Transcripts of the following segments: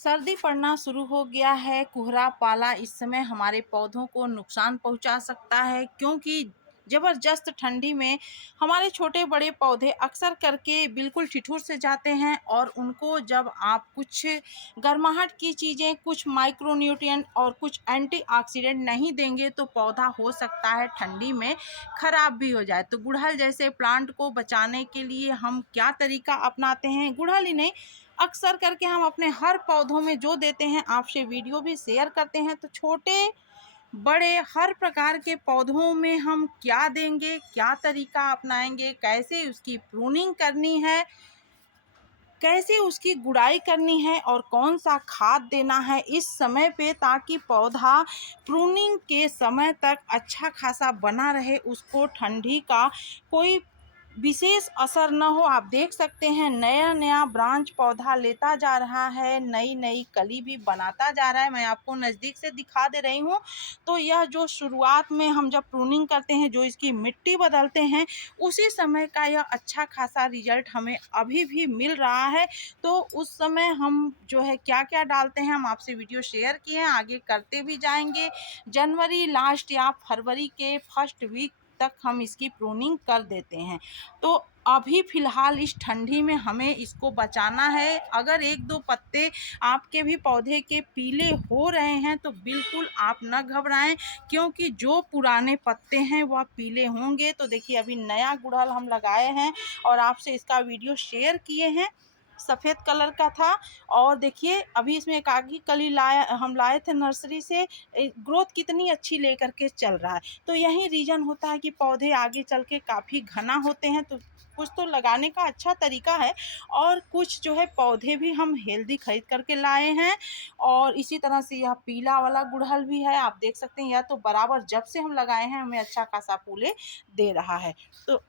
सर्दी पड़ना शुरू हो गया है। कोहरा पाला इस समय हमारे पौधों को नुकसान पहुंचा सकता है, क्योंकि ज़बरदस्त ठंडी में हमारे छोटे बड़े पौधे अक्सर करके बिल्कुल ठिठुर से जाते हैं। और उनको जब आप कुछ गर्माहट की चीज़ें, कुछ माइक्रोन्यूट्रिएंट और कुछ एंटीऑक्सीडेंट नहीं देंगे तो पौधा हो सकता है ठंडी में ख़राब भी हो जाए। तो गुड़हल जैसे प्लांट को बचाने के लिए हम क्या तरीका अपनाते हैं, गुड़हल ही नहीं अक्सर करके हम अपने हर पौधों में जो देते हैं, आपसे वीडियो भी शेयर करते हैं। तो छोटे बड़े हर प्रकार के पौधों में हम क्या देंगे, क्या तरीका अपनाएंगे, कैसे उसकी प्रूनिंग करनी है, कैसे उसकी गुड़ाई करनी है और कौन सा खाद देना है इस समय पे, ताकि पौधा प्रूनिंग के समय तक अच्छा खासा बना रहे, उसको ठंडी का कोई विशेष असर न हो। आप देख सकते हैं नया नया ब्रांच पौधा लेता जा रहा है, नई नई कली भी बनाता जा रहा है। मैं आपको नज़दीक से दिखा दे रही हूँ। तो यह जो शुरुआत में हम जब प्रूनिंग करते हैं, जो इसकी मिट्टी बदलते हैं, उसी समय का यह अच्छा खासा रिजल्ट हमें अभी भी मिल रहा है। तो उस समय हम जो है क्या क्या डालते हैं, हम आपसे वीडियो शेयर किए हैं, आगे करते भी जाएंगे। जनवरी लास्ट या फरवरी के फर्स्ट वीक तक हम इसकी प्रूनिंग कर देते हैं। तो अभी फ़िलहाल इस ठंडी में हमें इसको बचाना है। अगर एक दो पत्ते आपके भी पौधे के पीले हो रहे हैं तो बिल्कुल आप न घबराएं, क्योंकि जो पुराने पत्ते हैं वह पीले होंगे। तो देखिए अभी नया गुड़हल हम लगाए हैं और आपसे इसका वीडियो शेयर किए हैं, सफ़ेद कलर का था। और देखिए अभी इसमें एक आगी कली हम लाए थे नर्सरी से, ग्रोथ कितनी अच्छी लेकर के चल रहा है। तो यही रीज़न होता है कि पौधे आगे चल के काफ़ी घना होते हैं। तो कुछ तो लगाने का अच्छा तरीका है, और कुछ जो है पौधे भी हम हेल्दी खरीद करके लाए हैं। और इसी तरह से यह पीला वाला गुड़हल भी है, आप देख सकते हैं। यह तो बराबर जब से हम लगाए हैं हमें अच्छा खासा फूले दे रहा है। तो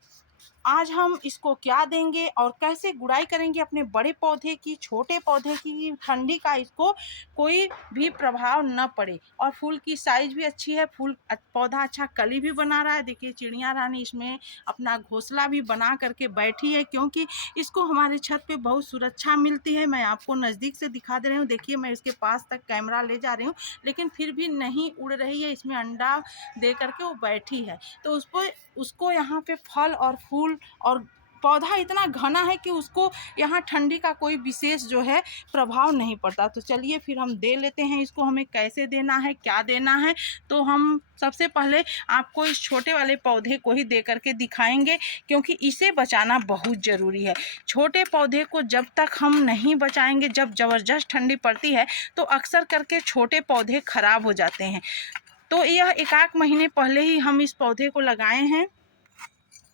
आज हम इसको क्या देंगे और कैसे गुड़ाई करेंगे अपने बड़े पौधे की, छोटे पौधे की, ठंडी का इसको कोई भी प्रभाव न पड़े। और फूल की साइज भी अच्छी है, पौधा अच्छा कली भी बना रहा है। देखिए चिड़िया रानी इसमें अपना घोंसला भी बना करके बैठी है, क्योंकि इसको हमारे छत पे बहुत सुरक्षा मिलती है। मैं आपको नज़दीक से दिखा दे रही हूँ, देखिए मैं इसके पास तक कैमरा ले जा रही हूँ, लेकिन फिर भी नहीं उड़ रही है। इसमें अंडा दे करके वो बैठी है। तो उसको यहाँ पे फल और फूल और पौधा इतना घना है कि उसको यहाँ ठंडी का कोई विशेष जो है प्रभाव नहीं पड़ता। तो चलिए फिर हम दे लेते हैं इसको, हमें कैसे देना है, क्या देना है। तो हम सबसे पहले आपको इस छोटे वाले पौधे को ही दे करके दिखाएंगे, क्योंकि इसे बचाना बहुत ज़रूरी है। छोटे पौधे को जब तक हम नहीं बचाएंगे, जब ज़बरदस्त ठंडी पड़ती है तो अक्सर करके छोटे पौधे खराब हो जाते हैं। तो यह एक आध महीने पहले ही हम इस पौधे को लगाए हैं,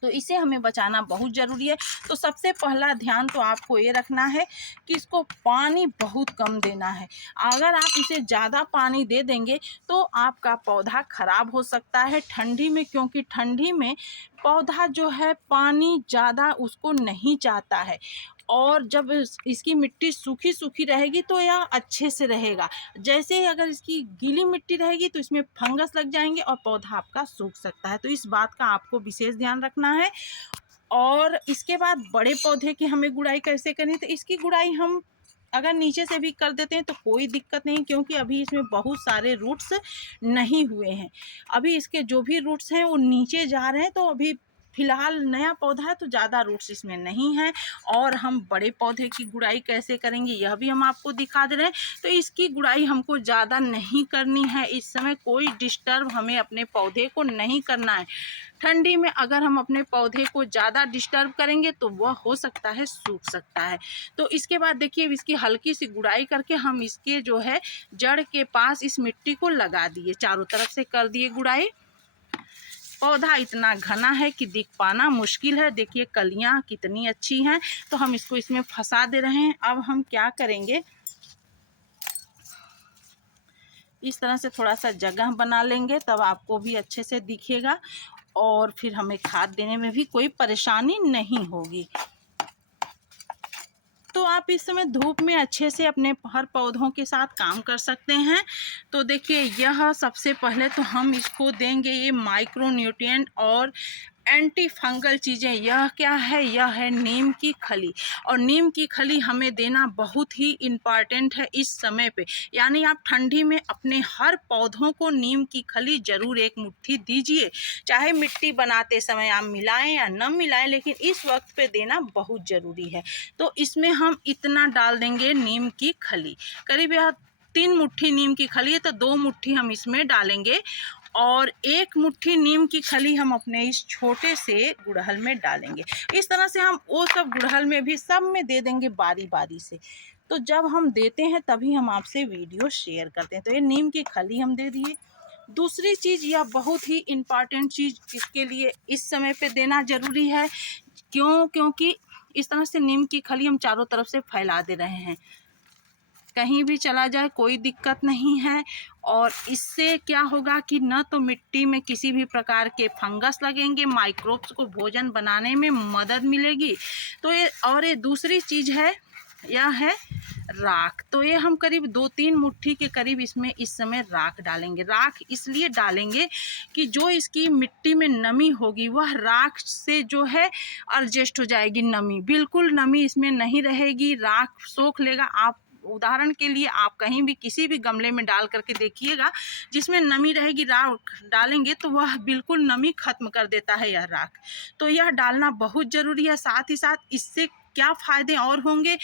तो इसे हमें बचाना बहुत ज़रूरी है। तो सबसे पहला ध्यान तो आपको ये रखना है कि इसको पानी बहुत कम देना है। अगर आप इसे ज़्यादा पानी दे देंगे तो आपका पौधा ख़राब हो सकता है ठंडी में, क्योंकि ठंडी में पौधा जो है पानी ज़्यादा उसको नहीं चाहता है। और जब इसकी मिट्टी सूखी सूखी रहेगी तो यह अच्छे से रहेगा। जैसे ही अगर इसकी गीली मिट्टी रहेगी तो इसमें फंगस लग जाएंगे और पौधा आपका सूख सकता है। तो इस बात का आपको विशेष ध्यान रखना है। और इसके बाद बड़े पौधे की हमें गुड़ाई कैसे करनी, तो इसकी गुड़ाई हम अगर नीचे से भी कर देते हैं तो कोई दिक्कत नहीं, क्योंकि अभी इसमें बहुत सारे रूट्स नहीं हुए हैं। अभी इसके जो भी रूट्स हैं वो नीचे जा रहे हैं। तो अभी फिलहाल नया पौधा है तो ज़्यादा रूट्स इसमें नहीं है। और हम बड़े पौधे की गुड़ाई कैसे करेंगे यह भी हम आपको दिखा दे रहे हैं। तो इसकी गुड़ाई हमको ज़्यादा नहीं करनी है। इस समय कोई डिस्टर्ब हमें अपने पौधे को नहीं करना है। ठंडी में अगर हम अपने पौधे को ज़्यादा डिस्टर्ब करेंगे तो वह हो सकता है सूख सकता है। तो इसके बाद देखिए इसकी हल्की सी गुड़ाई करके हम इसके जो है जड़ के पास इस मिट्टी को लगा दिए, चारों तरफ से कर दिए गुड़ाई। पौधा इतना घना है कि दिख पाना मुश्किल है। देखिए कलियां कितनी अच्छी हैं। तो हम इसको इसमें फंसा दे रहे हैं। अब हम क्या करेंगे, इस तरह से थोड़ा सा जगह बना लेंगे, तब आपको भी अच्छे से दिखेगा और फिर हमें खाद देने में भी कोई परेशानी नहीं होगी। तो आप इस समय धूप में अच्छे से अपने हर पौधों के साथ काम कर सकते हैं। तो देखिए यह सबसे पहले तो हम इसको देंगे ये माइक्रो न्यूट्रिएंट और एंटी फंगल चीज़ें। यह क्या है? यह है नीम की खली। और नीम की खली हमें देना बहुत ही इम्पॉर्टेंट है इस समय पे। यानी आप ठंडी में अपने हर पौधों को नीम की खली ज़रूर एक मुट्ठी दीजिए। चाहे मिट्टी बनाते समय आप मिलाएं या न मिलाएं, लेकिन इस वक्त पे देना बहुत ज़रूरी है। तो इसमें हम इतना डाल देंगे नीम की खली, करीब यह 3 मुट्ठी नीम की खली है तो 2 मुट्ठी हम इसमें डालेंगे। और 1 मुट्ठी नीम की खली हम अपने इस छोटे से गुड़हल में डालेंगे। इस तरह से हम वो सब गुड़हल में भी सब में दे देंगे बारी बारी से। तो जब हम देते हैं तभी हम आपसे वीडियो शेयर करते हैं। तो ये नीम की खली हम दे दिए। दूसरी चीज़, यह बहुत ही इम्पॉर्टेंट चीज़ इसके लिए इस समय पे देना ज़रूरी है। क्योंकि इस तरह से नीम की खली हम चारों तरफ से फैला दे रहे हैं, कहीं भी चला जाए कोई दिक्कत नहीं है। और इससे क्या होगा कि न तो मिट्टी में किसी भी प्रकार के फंगस लगेंगे, माइक्रोब्स को भोजन बनाने में मदद मिलेगी। तो ये दूसरी चीज़ है, यह है राख। तो ये हम करीब 2-3 मुट्ठी के करीब इसमें इस समय राख डालेंगे। राख इसलिए डालेंगे कि जो इसकी मिट्टी में नमी होगी वह राख से जो है एडजस्ट हो जाएगी। नमी, बिल्कुल नमी इसमें नहीं रहेगी, राख सोख लेगा। आप उदाहरण के लिए आप कहीं भी किसी भी गमले में डाल करके देखिएगा, जिसमें नमी रहेगी राख डालेंगे तो वह बिल्कुल नमी खत्म कर देता है यह राख। तो यह डालना बहुत ज़रूरी है। साथ ही साथ इससे क्या फ़ायदे और होंगे,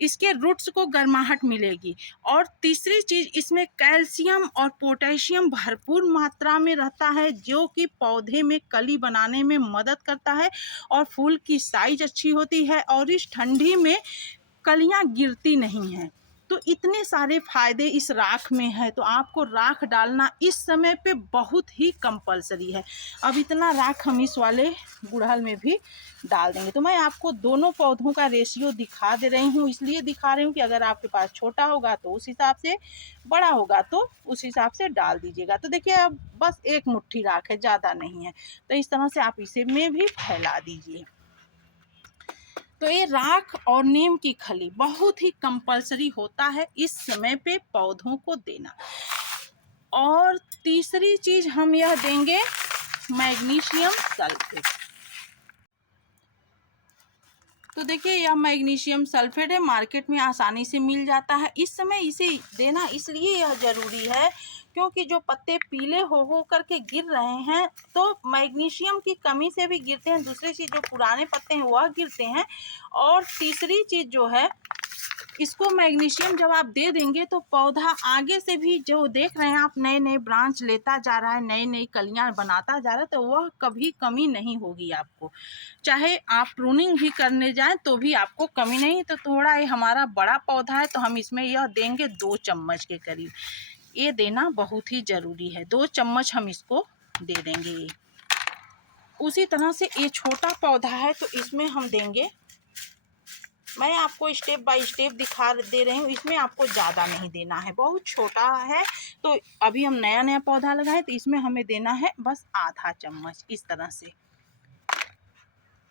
इसके रूट्स को गर्माहट मिलेगी। और तीसरी चीज़, इसमें कैल्शियम और पोटेशियम भरपूर मात्रा में रहता है, जो कि पौधे में कली बनाने में मदद करता है और फूल की साइज अच्छी होती है और इस ठंडी में कलियां गिरती नहीं हैं। तो इतने सारे फायदे इस राख में है, तो आपको राख डालना इस समय पे बहुत ही कंपलसरी है। अब इतना राख हम इस वाले गुड़हल में भी डाल देंगे। तो मैं आपको दोनों पौधों का रेशियो दिखा दे रही हूँ, इसलिए दिखा रही हूँ कि अगर आपके पास छोटा होगा तो उस हिसाब से, बड़ा होगा तो उस हिसाब से डाल दीजिएगा। तो देखिए अब बस 1 मुट्ठी राख है, ज़्यादा नहीं है। तो इस तरह से आप इसे में भी फैला दीजिए। तो ये राख और नीम की खली बहुत ही कंपलसरी होता है इस समय पे पौधों को देना। और तीसरी चीज हम यह देंगे मैग्नीशियम सल्फेट। तो देखिए यह मैग्नीशियम सल्फेट है, मार्केट में आसानी से मिल जाता है। इस समय इसे देना इसलिए यह ज़रूरी है क्योंकि जो पत्ते पीले हो करके गिर रहे हैं तो मैग्नीशियम की कमी से भी गिरते हैं। दूसरी चीज़, जो पुराने पत्ते हैं वह गिरते हैं। और तीसरी चीज़ जो है, इसको मैग्नीशियम जब आप दे देंगे तो पौधा आगे से भी जो देख रहे हैं आप, नए नए ब्रांच लेता जा रहा है, नई नई कलियां बनाता जा रहा है, तो वह कभी कमी नहीं होगी आपको। चाहे आप प्रूनिंग भी करने जाएं तो भी आपको कमी नहीं। तो थोड़ा ये हमारा बड़ा पौधा है तो हम इसमें यह देंगे 2 चम्मच के करीब। ये देना बहुत ही ज़रूरी है, 2 चम्मच हम इसको दे देंगे। उसी तरह से ये छोटा पौधा है तो इसमें हम देंगे, मैं आपको स्टेप बाय स्टेप दिखा दे रही हूँ, इसमें आपको ज़्यादा नहीं देना है, बहुत छोटा है। तो अभी हम नया नया पौधा लगाए तो इसमें हमें देना है बस आधा चम्मच। इस तरह से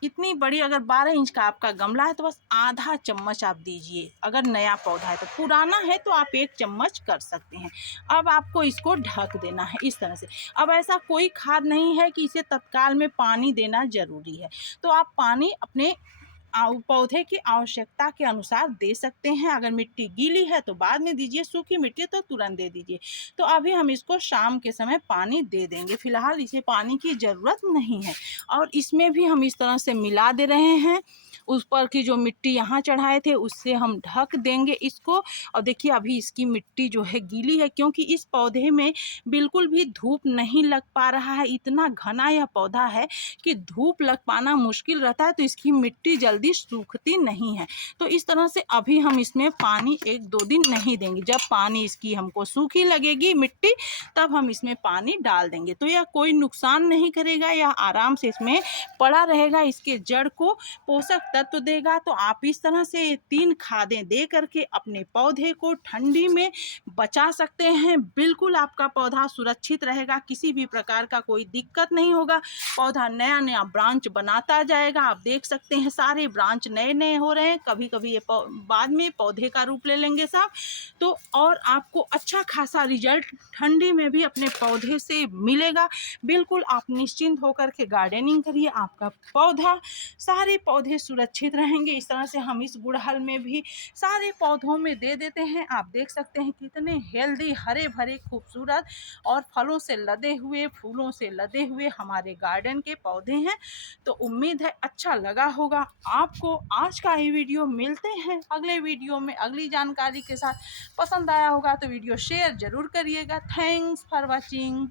इतनी बड़ी, अगर 12 इंच का आपका गमला है तो बस आधा चम्मच आप दीजिए। अगर नया पौधा है तो, पुराना है तो आप 1 चम्मच कर सकते हैं। अब आपको इसको ढक देना है इस तरह से। अब ऐसा कोई खाद नहीं है कि इसे तत्काल में पानी देना ज़रूरी है, तो आप पानी अपने पौधे की आवश्यकता के अनुसार दे सकते हैं। अगर मिट्टी गीली है तो बाद में दीजिए, सूखी मिट्टी है तो तुरंत दे दीजिए। तो अभी हम इसको शाम के समय पानी दे देंगे, फिलहाल इसे पानी की ज़रूरत नहीं है। और इसमें भी हम इस तरह से मिला दे रहे हैं। उस पर की जो मिट्टी यहाँ चढ़ाए थे उससे हम ढक देंगे इसको। और देखिए अभी इसकी मिट्टी जो है गीली है, क्योंकि इस पौधे में बिल्कुल भी धूप नहीं लग पा रहा है। इतना घना यह पौधा है कि धूप लग पाना मुश्किल रहता है, तो इसकी मिट्टी जल्दी सूखती नहीं है। तो इस तरह से अभी हम इसमें पानी 1-2 दिन नहीं देंगे। जब पानी इसकी हमको सूखी लगेगी मिट्टी, तब हम इसमें पानी डाल देंगे। तो यह कोई नुकसान नहीं करेगा, यह आराम से इसमें पड़ा रहेगा, इसके जड़ को पोषक तत्व देगा। तो आप इस तरह से 3 खादें दे करके अपने पौधे को ठंडी में बचा सकते हैं। बिल्कुल आपका पौधा सुरक्षित रहेगा, किसी भी प्रकार का कोई दिक्कत नहीं होगा। पौधा नया नया ब्रांच बनाता जाएगा। आप देख सकते हैं सारे ब्रांच नए नए हो रहे हैं, कभी कभी ये बाद में पौधे का रूप ले लेंगे साहब। तो और आपको अच्छा खासा रिजल्ट ठंडी में भी अपने पौधे से मिलेगा। बिल्कुल आप निश्चिंत होकर के गार्डनिंग करिए, आपका पौधा सारे पौधे सुरक्षित रहेंगे। इस तरह से हम इस गुड़हल में भी सारे पौधों में दे देते हैं। आप देख सकते हैं कितने हेल्दी, हरे भरे, खूबसूरत और फलों से लदे हुए, फूलों से लदे हुए हमारे गार्डन के पौधे हैं। तो उम्मीद है अच्छा लगा होगा आपको आज का ये वीडियो। मिलते हैं अगले वीडियो में अगली जानकारी के साथ। पसंद आया होगा तो वीडियो शेयर जरूर करिएगा। Thanks for watching.